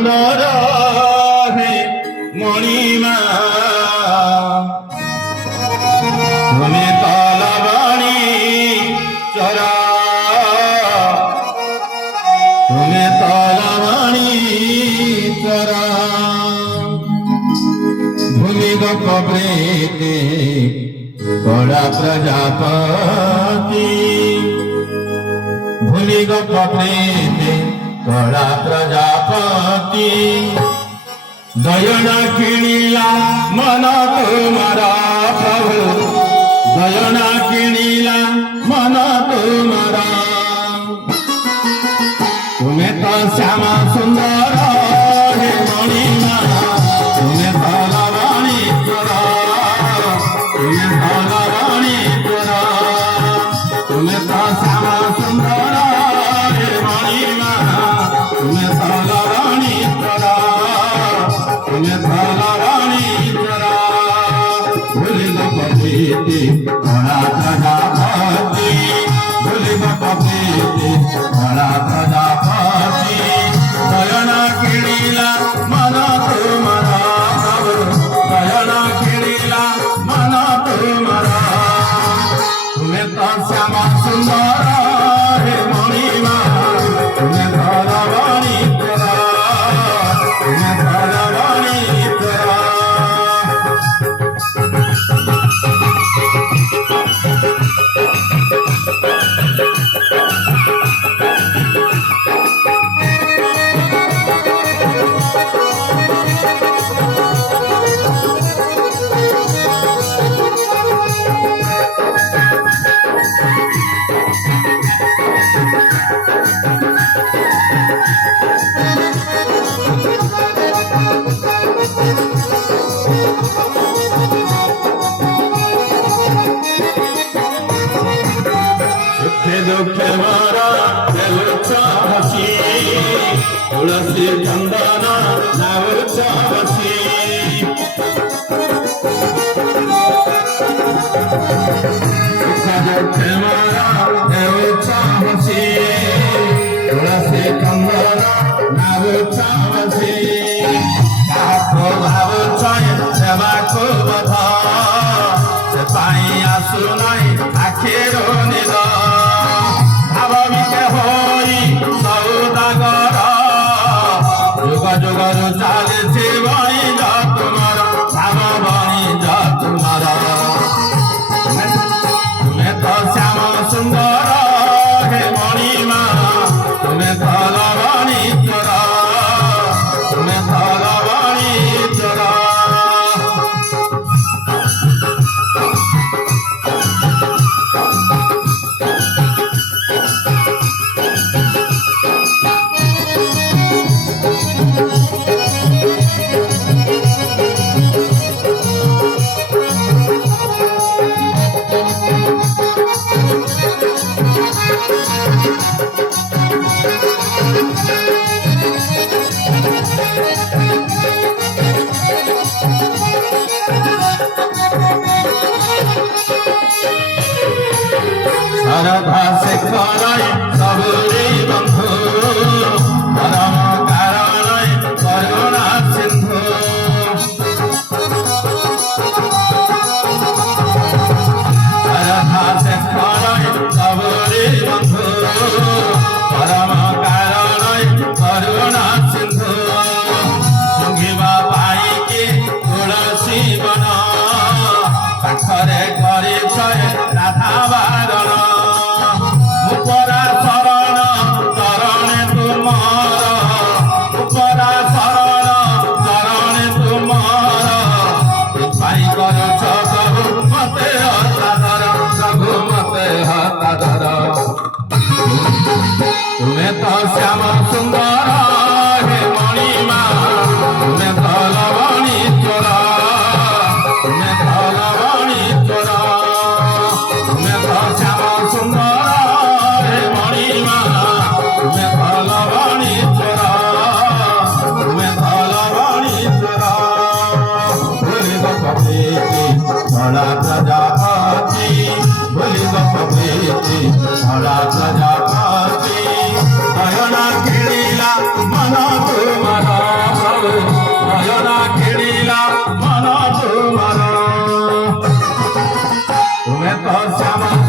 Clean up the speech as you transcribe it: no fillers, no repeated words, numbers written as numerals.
सुंदर हे मणिमा तुम्हें तलवाणी चरा तुम्हें तलवाणी चरा भूमि प्रेते कड़ा प्रजापति भूमि प्रेते कड़ा प्रजापति दयना किणिला मन तुम्हारा प्रभु दयना किणिला मन तुम्हारा तुम्हें तो श्यामा सुंदर हे मणिमा तुम्हें तलवाणी चोरा तुम्हें तलवाणी चोरा तुम्हें तो श्यामा सुंदर हे मणिमा तुम्हें तलवाणी चोरा तुम्हें तलवाणी चोरा भूलिग पपीति बड़ा प्रजापति भूलिग पपीति बड़ा प्रजापति दयना किणिला मन तुम्हारा प्रभु दयना किणिला मन तुम्हारा तुम्हें तो श्यामा सुंदर हे मणिमा तुम्हें तलवाणी चोरा तुम्हें तलवाणी चोरा दुखे मारा हसी तुलसी चंदना हसी दुखे मारा हसी तुलसी चंदना हसी भाव सेवा को बधा से पाई आसु नाई आखिर निद भाविके हरि सौदागर जुग जुगर चालिछि बणिज तुमार भाव बणिज तुमार तुम्हें तो श्याम सुंदर हे मणिमा तुम्हें तलवाणी चोरा तुम्हें तलवाणी चोरा श्रद्धा से कराई सबरे बंधु परम कारण करुणा सिंधु श्रद्धा से कराई सबरे बंधु परम कारण करुणा सिंधु सुंघिबा पाई के तुलसी बन पाखरे करे राधा बारण मुपरा ତ ଶ୍ୟାମା